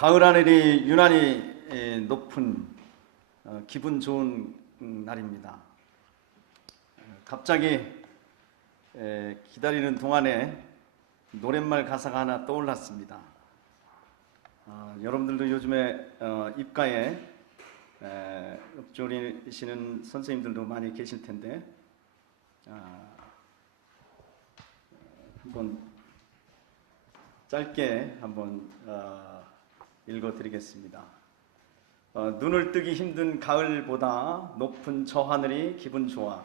가을 하늘이 유난히 높은 기분 좋은 날입니다. 갑자기 기다리는 동안에 노랫말 가사가 하나 떠올랐습니다. 여러분들도 요즘에 입가에 읊조리시는 선생님들도 많이 계실 텐데 한번 짧게 한번 읽어드리겠습니다. 눈을 뜨기 힘든 가을보다 높은 저 하늘이 기분 좋아.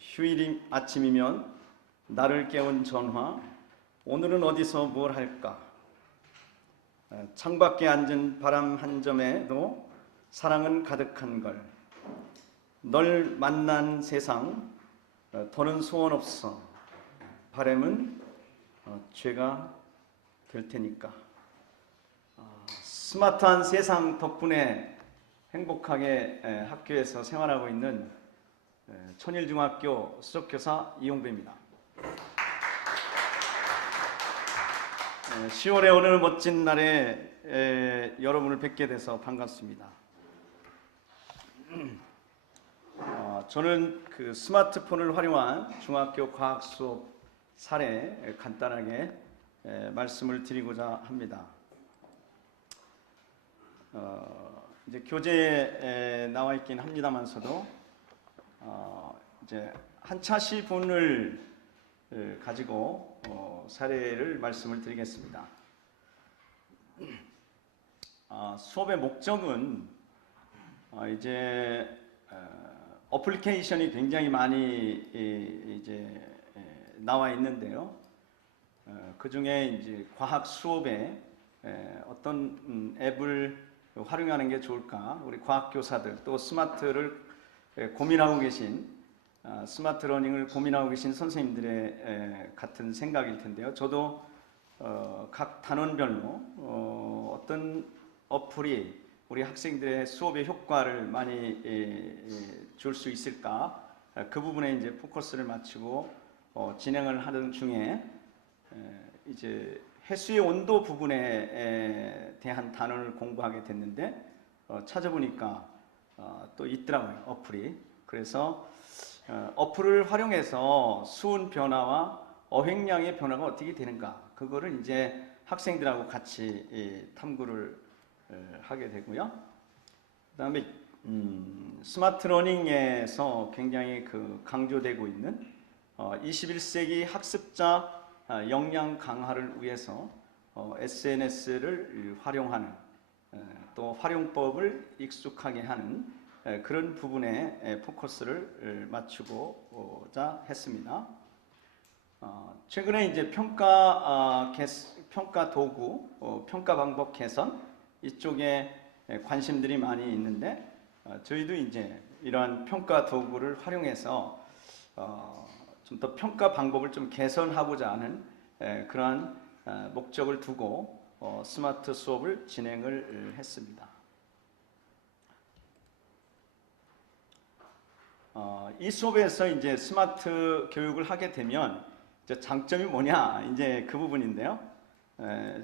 휴일 아침이면 나를 깨운 전화. 오늘은 어디서 뭘 할까? 창밖에 앉은 바람 한 점에도 사랑은 가득한 걸. 널 만난 세상 더는 소원 없어. 바람은 죄가 될 테니까. 스마트한 세상 덕분에 행복하게 학교에서 생활하고 있는 천일중학교 수석교사 이용배입니다. 10월의 어느 멋진 날에 여러분을 뵙게 돼서 반갑습니다. 저는 그 스마트폰을 활용한 중학교 과학 수업 사례 간단하게 말씀을 드리고자 합니다. 이제 교재에 나와 있긴 합니다만서도 이제 한차시분을 가지고 사례를 말씀을 드리겠습니다. 수업의 목적은 이제 어플리케이션이 굉장히 많이 이제 나와 있는데요. 그 중에 이제 과학 수업에 어떤 앱을 활용하는 게 좋을까? 우리 과학 교사들 또 스마트를 고민하고 계신 스마트 러닝을 고민하고 계신 선생님들의 같은 생각일 텐데요. 저도 각 단원별로 어떤 어플이 우리 학생들의 수업의 효과를 많이 줄 수 있을까? 그 부분에 이제 포커스를 맞추고 진행을 하는 중에 이제 해수의 온도 부분에 대한 단원을 공부하게 됐는데 찾아보니까 또 있더라고요, 어플이. 그래서 어플을 활용해서 수온 변화와 어획량의 변화가 어떻게 되는가, 그거를 이제 학생들하고 같이 탐구를 하게 되고요. 그 다음에 스마트 러닝에서 굉장히 강조되고 있는 21세기 학습자 역량 강화를 위해서 SNS를 활용하는 또 활용법을 익숙하게 하는 그런 부분에 포커스를 맞추고자 했습니다. 최근에 이제 평가 도구, 평가 방법 개선 이쪽에 관심들이 많이 있는데 저희도 이제 이러한 평가 도구를 활용해서 좀 더 평가 방법을 좀 개선하고자 하는 그러한 목적을 두고 스마트 수업을 진행을 했습니다. 이 수업에서 이제 스마트 교육을 하게 되면 이제 장점이 뭐냐, 이제 그 부분인데요.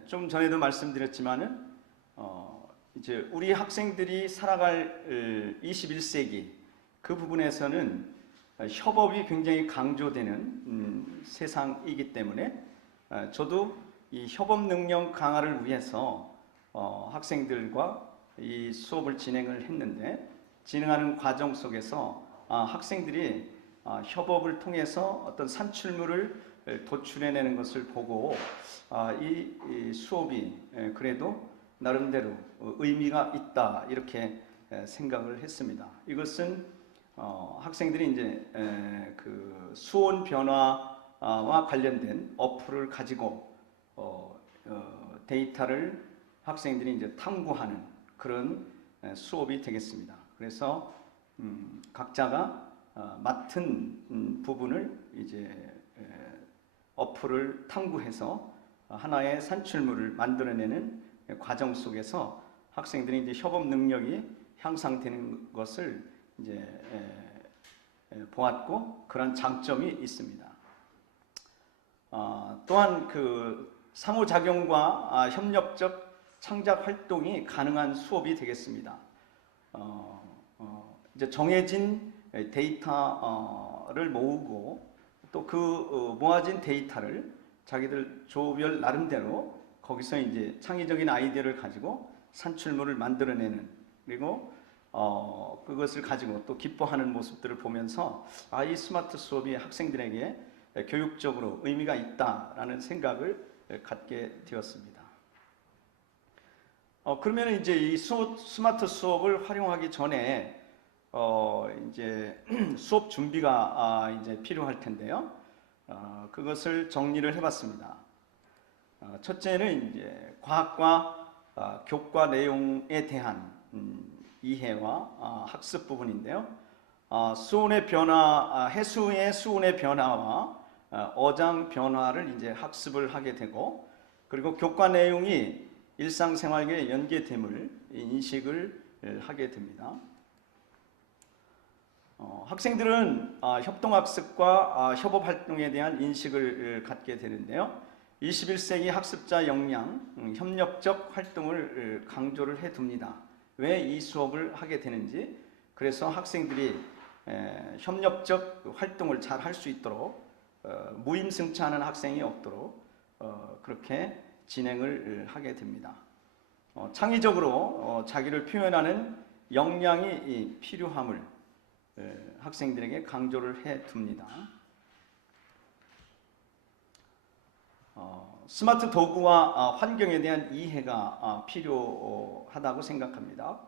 좀 전에도 말씀드렸지만은 이제 우리 학생들이 살아갈 21세기 그 부분에서는 협업이 굉장히 강조되는 세상이기 때문에 저도 이 협업 능력 강화를 위해서 학생들과 이 수업을 진행을 했는데, 진행하는 과정 속에서 학생들이 협업을 통해서 어떤 산출물을 도출해내는 것을 보고 이 수업이 그래도 나름대로 의미가 있다, 이렇게 생각을 했습니다. 이것은 학생들이 이제 그 수온 변화와 관련된 어플을 가지고 데이터를 학생들이 이제 탐구하는 그런 수업이 되겠습니다. 그래서 각자가 맡은 부분을 이제 어플을 탐구해서 하나의 산출물을 만들어내는 과정 속에서 학생들이 이제 협업 능력이 향상되는 것을 이제 보았고, 그런 장점이 있습니다. 또한 상호작용과 협력적 창작 활동이 가능한 수업이 되겠습니다. 이제 정해진 데이터를 모으고 또 그 모아진 데이터를 자기들 조별 나름대로 거기서 이제 창의적인 아이디어를 가지고 산출물을 만들어내는, 그리고 그것을 가지고 또 기뻐하는 모습들을 보면서 이 스마트 수업이 학생들에게 교육적으로 의미가 있다라는 생각을 갖게 되었습니다. 그러면 이제 이 스마트 수업을 활용하기 전에 이제 수업 준비가 이제 필요할 텐데요. 그것을 정리를 해봤습니다. 첫째는 이제 과학과 교과 내용에 대한 이해와 학습 부분인데요. 수온의 변화, 해수의 수온의 변화와 어장 변화를 이제 학습을 하게 되고, 그리고 교과 내용이 일상생활에 연계됨을 인식을 하게 됩니다. 학생들은 협동학습과 협업활동에 대한 인식을 갖게 되는데요. 21세기 학습자 역량, 협력적 활동을 강조를 해둡니다. 왜 이 수업을 하게 되는지, 그래서 학생들이 협력적 활동을 잘 할 수 있도록 무임승차하는 학생이 없도록 그렇게 진행을 하게 됩니다. 창의적으로 자기를 표현하는 역량이 필요함을 학생들에게 강조를 해둡니다. 스마트 도구와 환경에 대한 이해가 필요하다고 생각합니다.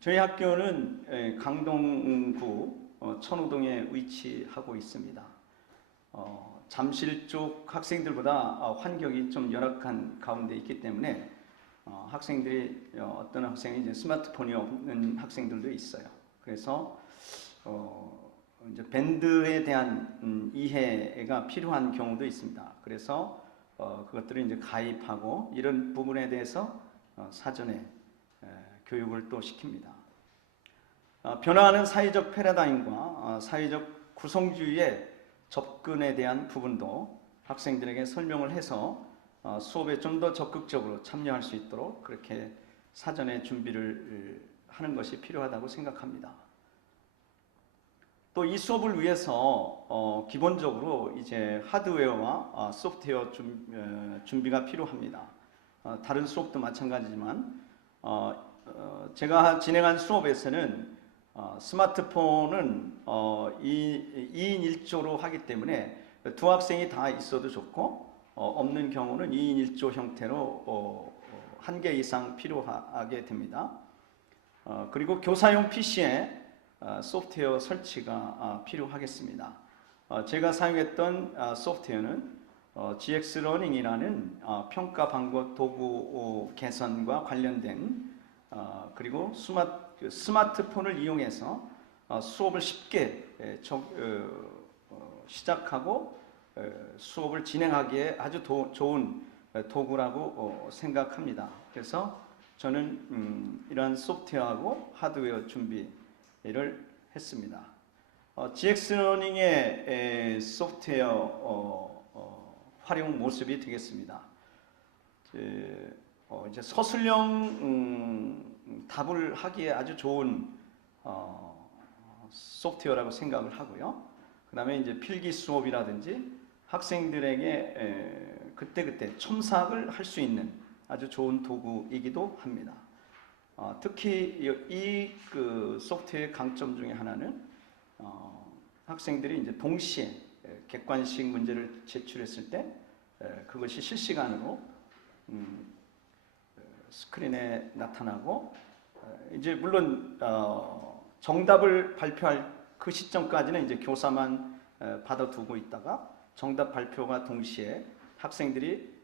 저희 학교는 강동구 천호동에 위치하고 있습니다. 잠실 쪽 학생들보다 환경이 좀 열악한 가운데 있기 때문에 학생들이 어떤 학생이 이제 스마트폰이 없는 학생들도 있어요. 그래서 이제 밴드에 대한 이해가 필요한 경우도 있습니다. 그래서 그것들을 이제 가입하고 이런 부분에 대해서 사전에 교육을 또 시킵니다. 변화하는 사회적 패러다임과 사회적 구성주의의 접근에 대한 부분도 학생들에게 설명을 해서 수업에 좀 더 적극적으로 참여할 수 있도록 그렇게 사전에 준비를 하는 것이 필요하다고 생각합니다. 또 이 수업을 위해서 기본적으로 이제 하드웨어와 소프트웨어 준비가 필요합니다. 다른 수업도 마찬가지지만 제가 진행한 수업에서는 스마트폰은 2인 1조로 하기 때문에 두 학생이 다 있어도 좋고 없는 경우는 2인 1조 형태로 한 개 이상 필요하게 됩니다. 그리고 교사용 PC에 소프트웨어 설치가 필요하겠습니다. 제가 사용했던 소프트웨어는 GX러닝이라는 평가 방법 도구 개선과 관련된 그리고 스마트폰을 이용해서 수업을 쉽게 시작하고 수업을 진행하기에 아주 좋은 도구라고 생각합니다. 그래서 저는 이러한 소프트웨어하고 하드웨어 준비를 했습니다. GX러닝의 소프트웨어 활용 모습이 되겠습니다. 이제 서술형 답을 하기에 아주 좋은 소프트웨어라고 생각을 하고요. 그 다음에 이제 필기 수업이라든지 학생들에게 그때그때 첨삭을 할 수 있는 아주 좋은 도구이기도 합니다. 특히 이 소프트웨어의 강점 중에 하나는 학생들이 이제 동시에 객관식 문제를 제출했을 때 그것이 실시간으로 스크린에 나타나고 이제 물론 정답을 발표할 그 시점까지는 이제 교사만 받아두고 있다가 정답 발표가 동시에 학생들이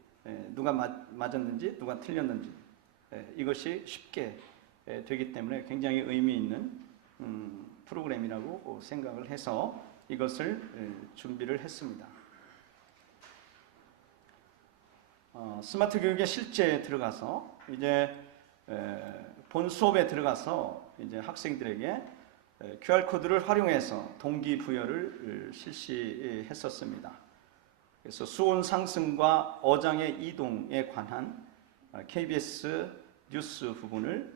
누가 맞았는지 누가 틀렸는지 이것이 쉽게 되기 때문에 굉장히 의미 있는 프로그램이라고 생각을 해서 이것을 준비를 했습니다. 스마트 교육의 실제에 들어가서 이제 본 수업에 들어가서 이제 학생들에게 QR코드를 활용해서 동기부여를 실시했었습니다. 그래서 수온 상승과 어장의 이동에 관한 KBS 뉴스 부분을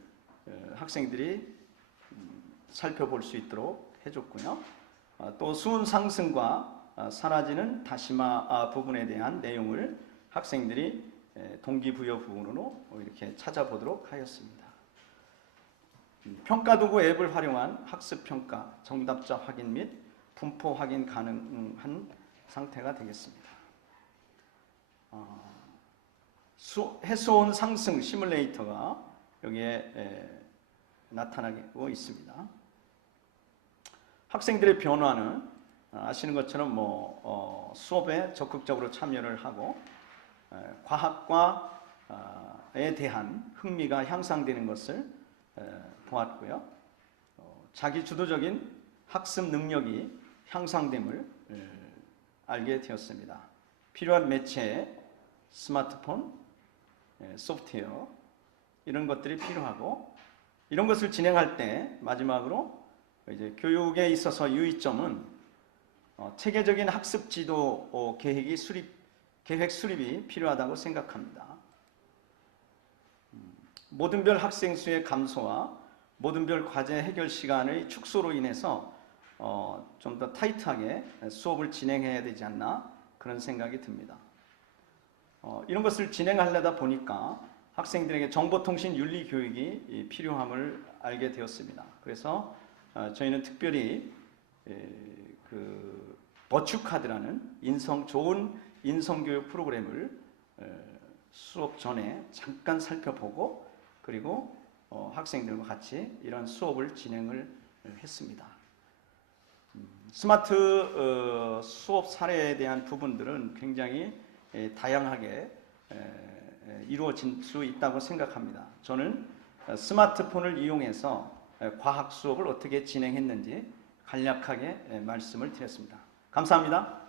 학생들이 살펴볼 수 있도록 해줬고요. 또 수온 상승과 사라지는 다시마 부분에 대한 내용을 학생들이 동기부여 부분으로 이렇게 찾아보도록 하였습니다. 평가도구 앱을 활용한 학습평가, 정답자 확인 및 분포 확인 가능한 상태가 되겠습니다. 해수온 상승 시뮬레이터가 여기에 나타나고 있습니다. 학생들의 변화는 아시는 것처럼 수업에 적극적으로 참여를 하고 과학과에 대한 흥미가 향상되는 것을 보았고요. 자기 주도적인 학습 능력이 향상됨을 알게 되었습니다. 필요한 매체, 스마트폰, 소프트웨어 이런 것들이 필요하고 이런 것을 진행할 때 마지막으로 이제 교육에 있어서 유의점은 체계적인 학습 지도 계획 수립이 필요하다고 생각합니다. 모든별 학생 수의 감소와 모든별 과제 해결 시간의 축소로 인해서 좀 더 타이트하게 수업을 진행해야 되지 않나 그런 생각이 듭니다. 이런 것을 진행하려다 보니까 학생들에게 정보통신 윤리 교육이 필요함을 알게 되었습니다. 그래서 저희는 특별히 버추카드라는 좋은 인성교육 프로그램을 수업 전에 잠깐 살펴보고 그리고 학생들과 같이 이런 수업을 진행을 했습니다. 스마트 수업 사례에 대한 부분들은 굉장히 다양하게 이루어질 수 있다고 생각합니다. 저는 스마트폰을 이용해서 과학 수업을 어떻게 진행했는지 간략하게 말씀을 드렸습니다. 감사합니다.